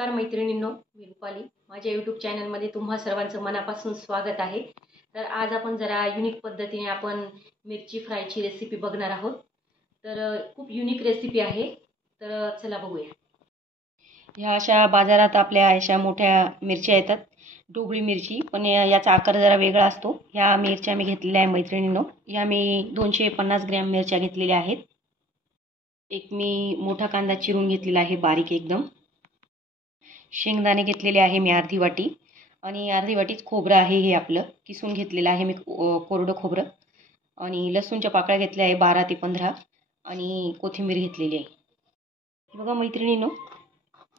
नमस्कार मैत्रिणींनो, मी रुपाली. माझ्या यूट्यूब चॅनलमध्ये तुम्हा सर्वांचं मनापासून स्वागत आहे. तर आज आपण जरा युनिक पद्धतीने आपण मिरची फ्रायची रेसिपी बघणार आहोत. तर खूप युनिक रेसिपी आहे. तर चला बघूया. ह्या अशा बाजारात आपल्या अशा मोठ्या मिरच्या येतात, ढोबळी मिरची, पण याचा आकार जरा वेगळा असतो. ह्या मिरच्या मी घेतलेल्या आहे मैत्रिणींनो. ह्या मी 250 ग्रॅम मिरच्या घेतलेल्या आहेत. एक मी मोठा कांदा चिरून घेतलेला आहे बारीक एकदम. शेंगदाणे घेतलेले आहे मी अर्धी वाटी, आणि अर्धी वाटीच खोबरं आहे हे आपलं किसून घेतलेलं आहे मी, कोरडं खोबरं. आणि लसूणच्या पाकळ्या घेतल्या आहे 12 ते 15, आणि कोथिंबीर घेतलेली आहे. बघा मैत्रिणींनो,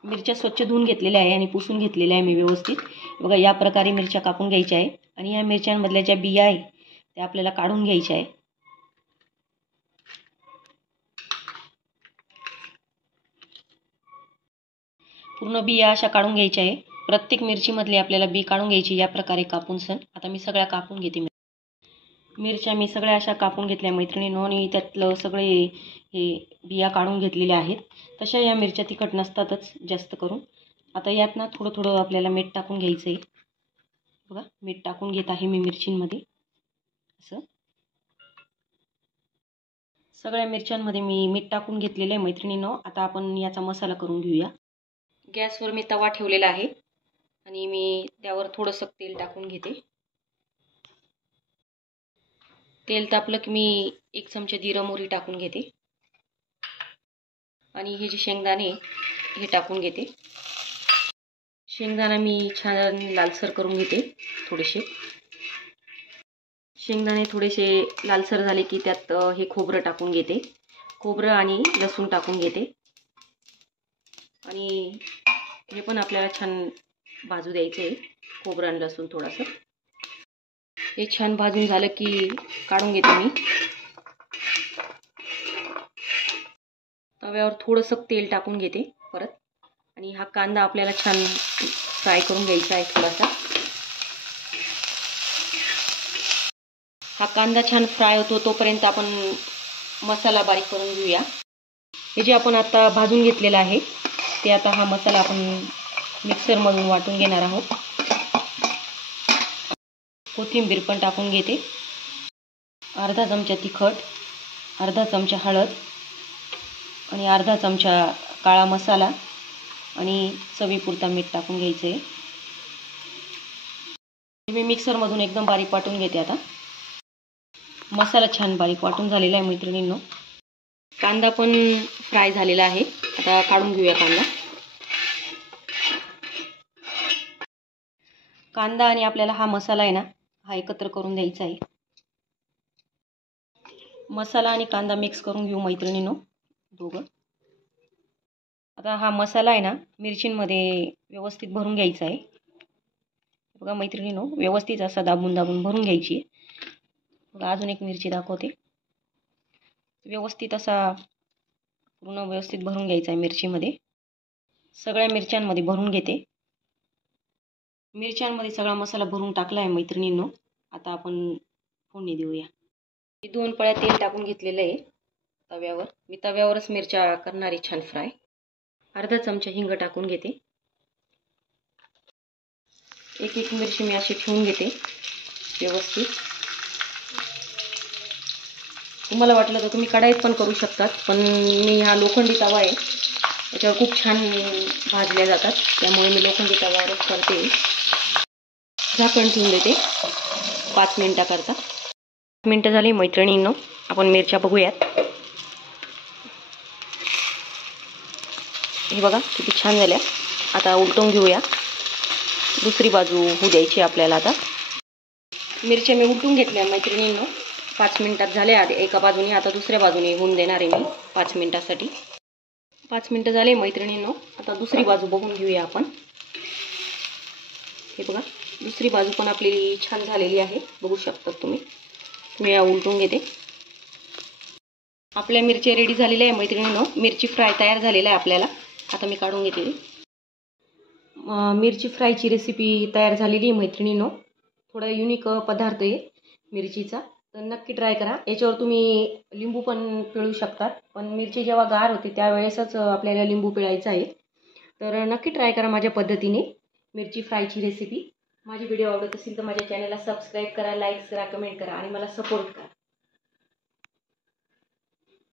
मिरच्या स्वच्छ धुवून घेतलेल्या आहे आणि पुसून घेतलेल्या आहे मी व्यवस्थित. बघा या प्रकारे मिरच्या कापून घ्यायच्या आहे, आणि या मिरच्यांमधल्या ज्या बिया आहे त्या आपल्याला काढून घ्यायच्या आहे. पूर्ण बिया अशा काढून घ्यायच्या आहे. प्रत्येक मिरचीमधली आपल्याला बी काढून घ्यायची या प्रकारे कापून सण. आता मी सगळ्या कापून घेते. मिरच्या मी सगळ्या अशा कापून घेतल्या मैत्रिणींनो, आणि त्यातलं सगळे हे बिया काढून घेतलेल्या आहेत. तशा या मिरच्या तिखट नसतातच जास्त करून. आता यात ना थोडं थोडं आपल्याला मीठ टाकून घ्यायचं आहे. बघा मीठ टाकून घेत आहे मी मिरचींमध्ये. असं सगळ्या मिरच्यांमध्ये मी मीठ टाकून घेतलेलं आहे मैत्रिणींनो. आता आपण याचा मसाला करून घेऊया. गॅसवर मी तवा ठेवलेला आहे, आणि मी त्यावर थोडंसं तेल टाकून घेते. तेल तापलं की मी 1 चमचा जिरं मोहरी टाकून घेते, आणि हे जे शेंगदाणे हे टाकून घेते. शेंगदाणा मी छान लालसर करून घेते. शेंगदाणे थोडेसे लालसर झाले की त्यात हे खोबरं टाकून घेते. खोबरं आणि लसूण टाकून घेते, आणि हे पण आपल्याला छान भाजू द्यायचं आहे. खोबरं आणि लसूण थोडंसं हे छान भाजून झालं की काढून घेते मी. तव्यावर थोडंसं तेल टाकून घेते परत, आणि हा कांदा आपल्याला छान फ्राय करून घ्यायचा आहे थोडासा. हा कांदा छान फ्राय होतो तोपर्यंत आपण मसाला बारीक करून घेऊया. हे जे आपण आता भाजून घेतलेलं आहे ते आता हा मसाला आपण मिक्सरमधून वाटून घेणार आहोत. कोथिंबीर पण टाकून घेते. अर्धा चमचा तिखट, अर्धा चमचा हळद, आणि अर्धा चमचा काळा मसाला, आणि चवीपुरता मीठ टाकून घ्यायचं आहे. मी मिक्सरमधून एकदम बारीक वाटून घेते. आता मसाला छान बारीक वाटून झालेला आहे मैत्रिणींनो. कांदा पण फ्राय झालेला आहे. आता काढून घेऊया कांदा. कांदा आणि आपल्याला हा मसाला आहे ना, हा एकत्र करून द्यायचा आहे. मसाला आणि कांदा मिक्स करून घेऊ मैत्रिणींनो दोघं. आता हा मसाला आहे ना मिरचींमध्ये व्यवस्थित भरून घ्यायचा आहे. बघा मैत्रिणींनो, व्यवस्थित असा दाबून दाबून भरून घ्यायची. बघा अजून एक मिरची दाखवते. व्यवस्थित असा पूर्ण व्यवस्थित भरून घ्यायचा आहे मिरचीमध्ये. सगळ्या मिरच्यांमध्ये भरून घेते. मिरच्यांमध्ये सगळा मसाला भरून टाकला आहे मैत्रिणींनो. आता आपण फोडणी देऊया. 2 पळ्या तेल टाकून घेतलेलं आहे तव्यावर. मी तव्यावरच मिरच्या करणारी छान फ्राय. अर्धा चमचा हिंग टाकून घेते. एक एक मिरची मी अशी ठेवून घेते व्यवस्थित. तुम्हाला वाटलं तर तुम्ही कढईत पण करू शकतात, पण मी हा लोखंडी तवा आहे त्याच्यावर खूप छान भाजल्या जातात, त्यामुळे मी लोखंडी तव्यावरच करते. झाकण ठेवून देते 5 मिनिटाकरता. 5 मिनिटं झाली मैत्रिणींनो. आपण मिरच्या बघूयात. हे बघा किती छान झाल्या. आता उलटून घेऊया. दुसरी बाजू होऊ द्यायची आपल्याला. आता मिरच्या मी उलटून घेतल्या मैत्रिणींनो. 5 मिनिटात झाल्या एका बाजूने. आता दुसऱ्या बाजूने होऊन देणार आहे मी 5 मिनिटासाठी. 5 मिनिटं झाले मैत्रिणींनो. आता दुसरी बाजू बघून घेऊया आपण. हे बघा दुसरी बाजू पण आपली छान झालेली आहे, बघू शकता तुम्ही. मी उलटून घेते. आपल्या मिरच्या रेडी झालेल्या आहे मैत्रिणींनो. मिरची फ्राय तयार झालेला आहे आपल्याला. आता मी काढून घेते. मिरची फ्रायची रेसिपी तयार झालेली आहे मैत्रिणींनो. थोडा युनिक पदार्थ आहे मिरचीचा, तर नक्की ट्राय करा. याच्यावर तुम्ही लिंबू पण पिळू शकतात, पण मिरची जेव्हा गार होते त्यावेळेसच आपल्याला लिंबू पिळायचा आहे. तर नक्की ट्राय करा माझ्या पद्धतीने मिरची फ्रायची रेसिपी. माझी व्हिडिओ आवडत असेल तर माझ्या चॅनलला सबस्क्राईब करा, लाईक करा, कमेंट करा आणि मला सपोर्ट करा.